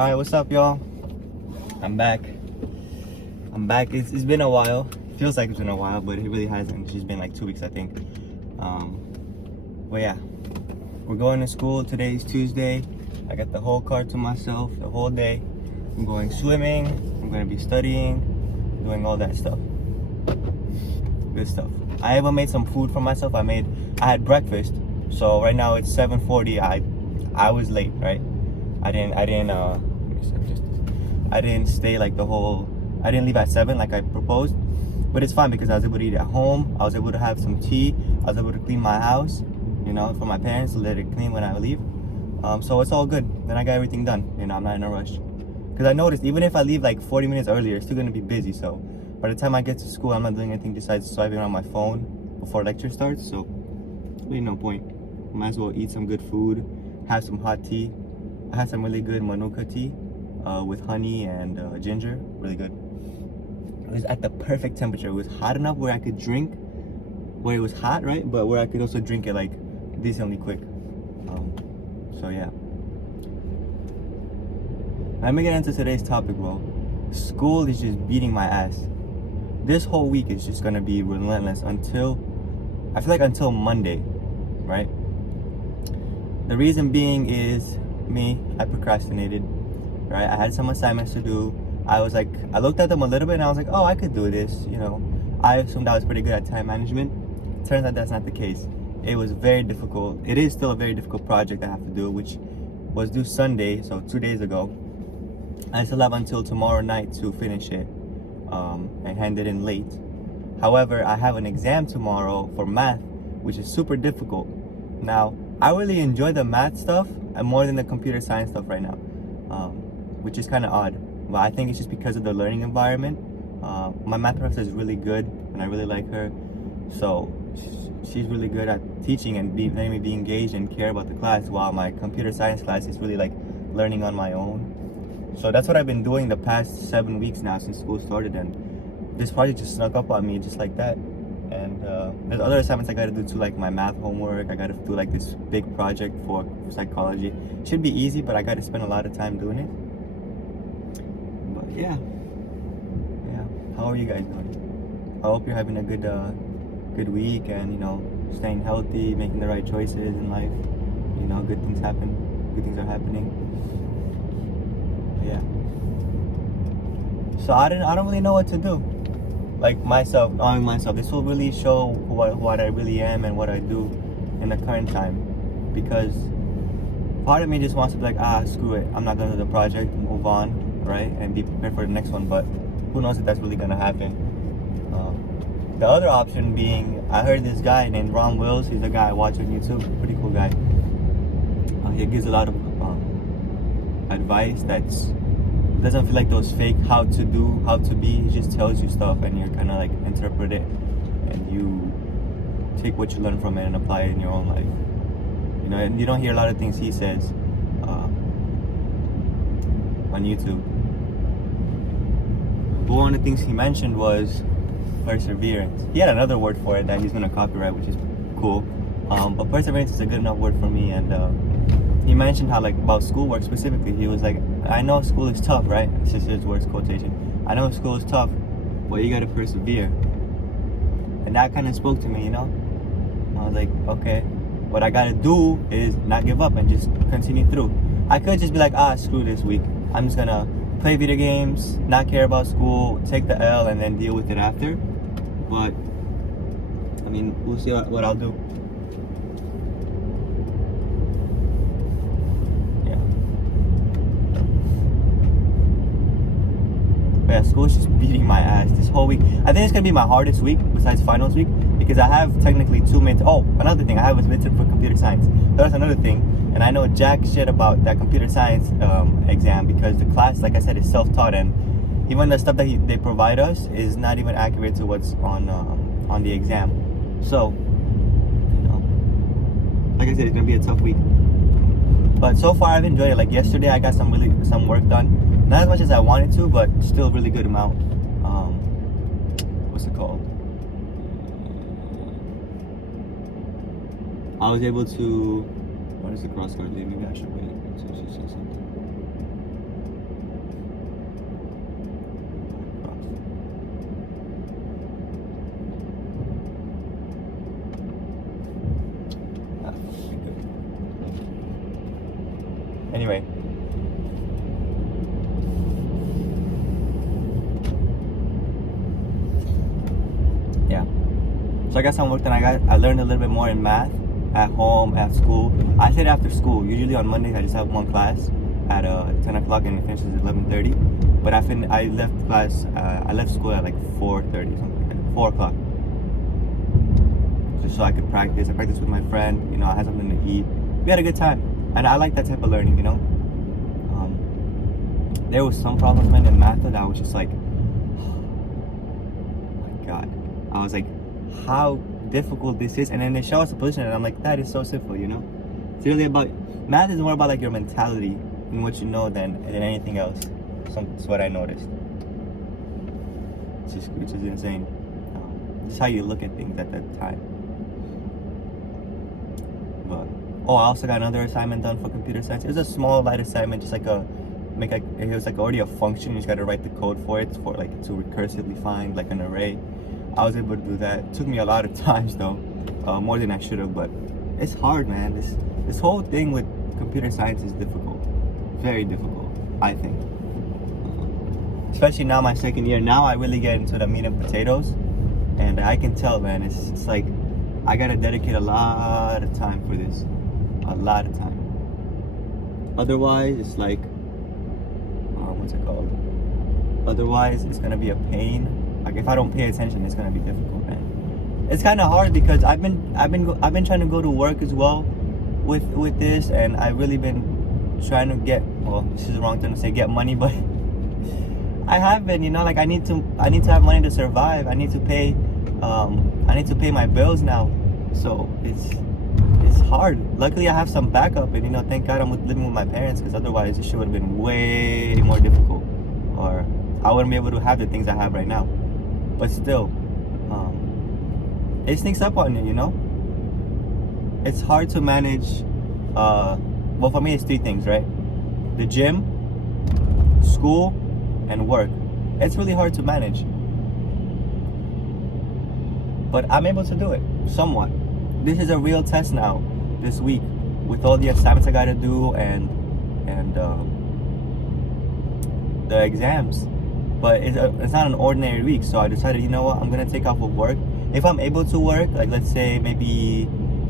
Alright, what's up, y'all? I'm back. It's been a while. Feels like it's been a while, but it really hasn't. It's just been like 2 weeks, I think. Well, yeah. We're going to school. Today's Tuesday. I got the whole car to myself the whole day. I'm going swimming. I'm going to be studying, doing all that stuff. Good stuff. I even made some food for myself. I had breakfast. So right now it's 7:40. I was late, right? I didn't stay like I didn't leave at 7 like I proposed, but it's fine because I was able to eat at home. I was able to have some tea. I was able to clean my house, for my parents to let it clean when I leave. So it's all good. Then I got everything done. I'm not in a rush. Because I noticed even if I leave like 40 minutes earlier, it's still gonna be busy. So by the time I get to school, I'm not doing anything besides swiping on my phone before lecture starts. So really no point. Might as well eat some good food, have some hot tea. I had some really good Manuka tea with honey and ginger. Really good. It was at the perfect temperature. It was hot enough where I could drink, where it was hot, right? But where I could also drink it like decently quick. So yeah. Let me get into today's topic, bro. School is just beating my ass. This whole week is just gonna be relentless until Monday, right? The reason being is I procrastinated, right? I had some assignments to do. I looked at them a little bit and I was like, oh, I could do this, I assumed I was pretty good at time management. Turns out that's not the case. It was very difficult. It is still a very difficult project I have to do, which was due Sunday, so 2 days ago. I still have until tomorrow night to finish it and hand it in late. However, I have an exam tomorrow for math, which is super difficult. Now, I really enjoy the math stuff more than the computer science stuff right now, which is kind of odd. But I think it's just because of the learning environment. My math professor is really good, and I really like her. So she's really good at teaching and letting me be engaged and care about the class, while my computer science class is really like learning on my own. So that's what I've been doing the past 7 weeks now since school started, and this project just snuck up on me just like that. And there's other assignments I gotta do too, like my math homework. I gotta do like this big project for psychology. Should be easy, but I gotta spend a lot of time doing it. But yeah. How are you guys doing? I hope you're having a good week and staying healthy, making the right choices in life. Good things happen. Good things are happening. But yeah. So I don't really know what to do. Like knowing myself, this will really show what I really am and what I do in the current time. Because part of me just wants to be like, screw it, I'm not gonna do the project, move on, right, and be prepared for the next one. But who knows if that's really gonna happen. The other option being, I heard this guy named Ron Wills. He's a guy I watch on YouTube, pretty cool guy. He gives a lot of advice that's doesn't feel like those fake how to do, how to be. He just tells you stuff and you're kind of like interpret it, and you take what you learn from it and apply it in your own life. And you don't hear a lot of things he says on YouTube. But one of the things he mentioned was perseverance. He had another word for it that he's gonna copyright, which is cool. But perseverance is a good enough word for me. And he mentioned how about schoolwork specifically. He was like, I know school is tough, right? This is his words quotation. I know school is tough, but you gotta persevere. And that kind of spoke to me, I was like, okay, what I gotta do is not give up and just continue through. I could just be like, screw this week. I'm just gonna play video games, not care about school, take the L, and then deal with it after. But we'll see what I'll do. But yeah, school is just beating my ass this whole week. I think it's gonna be my hardest week besides finals week, because I have technically 2 midterms. Oh, another thing, I have a midterm for computer science. That's another thing. And I know jack shit about that computer science exam, because the class, like I said, is self-taught, and even the stuff that they provide us is not even accurate to what's on the exam. So, like I said, it's gonna be a tough week. But so far, I've enjoyed it. Like yesterday, I got some work done. Not as much as I wanted to, but still a really good amount. What's it called? I was able to. What is the cross guard leaving? Maybe I should wait until she says something. anyway. Yeah. So I got some work done. I learned a little bit more in math at home, at school. I said after school. Usually on Mondays I just have one class at 10 o'clock and it finishes at 11:30. But I left class. I left school at like 4:30, something like that. 4 o'clock. Just so I could practice. I practiced with my friend. You know, I had something to eat. We had a good time, and I like that type of learning. You know. There was some problems, man, in math that I was just like, oh my God. I was like, how difficult this is, and then they show us a position, and I'm like, that is so simple, you know. It's really about math is more about like your mentality and what you know than anything else. That's what I noticed. It's just insane. Just how you look at things at that time. But I also got another assignment done for computer science. It was a small light assignment, just like it was like already a function. You just got to write the code for it to recursively find like an array. I was able to do that. It took me a lot of times though, more than I should have. But it's hard, man. This whole thing with computer science is difficult, very difficult, I think. Especially now, my second year. Now I really get into the meat and potatoes, and I can tell, man. It's like I gotta dedicate a lot of time for this, a lot of time. Otherwise, it's like, what's it called? Otherwise, it's gonna be a pain. Like if I don't pay attention, it's gonna be difficult, man. It's kind of hard because I've been trying to go to work as well with this, and I've really been trying to get. Well, this is the wrong thing to say, get money, but I have been. You know, like I need to have money to survive. I need to pay my bills now, so it's hard. Luckily, I have some backup, and you know, thank God I'm living with my parents, because otherwise this shit would have been way more difficult, or I wouldn't be able to have the things I have right now. But still, it sneaks up on you, you know? It's hard to manage, well, for me it's 3 things, right? The gym, school, and work. It's really hard to manage. But I'm able to do it, somewhat. This is a real test now, this week, with all the assignments I gotta do and the exams. But it's not an ordinary week, so I decided, you know what, I'm gonna take off of work. If I'm able to work, like let's say maybe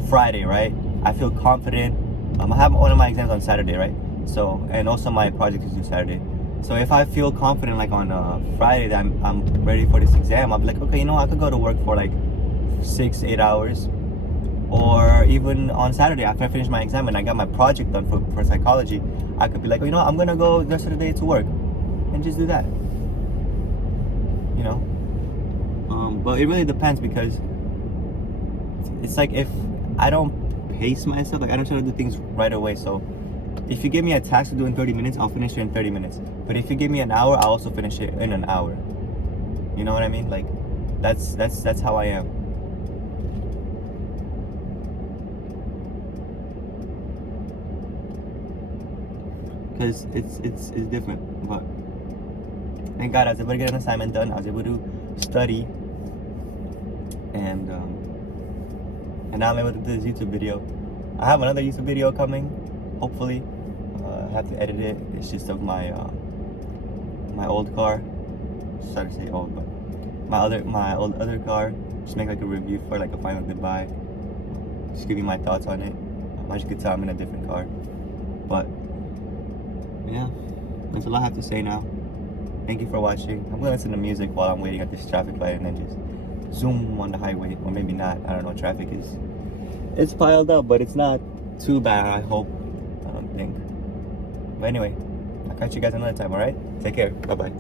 Friday, right? I feel confident. I have one of my exams on Saturday, right? So, and also my project is due Saturday. So if I feel confident, like on Friday, that I'm ready for this exam, I'll be like, okay, you know what, I could go to work for like 6-8 hours. Or even on Saturday, after I finish my exam and I got my project done for psychology, I could be like, you know what, I'm gonna go the rest of the day to work and just do that. You know, but it really depends, because it's like if I don't pace myself, like I don't try to do things right away. So if you give me a task to do in 30 minutes, I'll finish it in 30 minutes. But if you give me an hour, I'll also finish it in an hour. You know what I mean? Like that's how I am. Because it's different. But thank God I was able to get an assignment done. I was able to study, and now I'm able to do this YouTube video. I have another YouTube video coming, hopefully. I have to edit it. It's just of my my old car. Sorry to say old, but my other car. Just make like a review for like a final goodbye. Just give you my thoughts on it. As you can tell, I'm in a different car, but yeah, that's all I have to say now. Thank you for watching. I'm gonna listen to music while I'm waiting at this traffic light, and then just zoom on the highway, or maybe not. I don't know. Traffic it's piled up, but it's not too bad. I hope. I don't think. But anyway, I'll catch you guys another time. All right. Take care. Bye bye.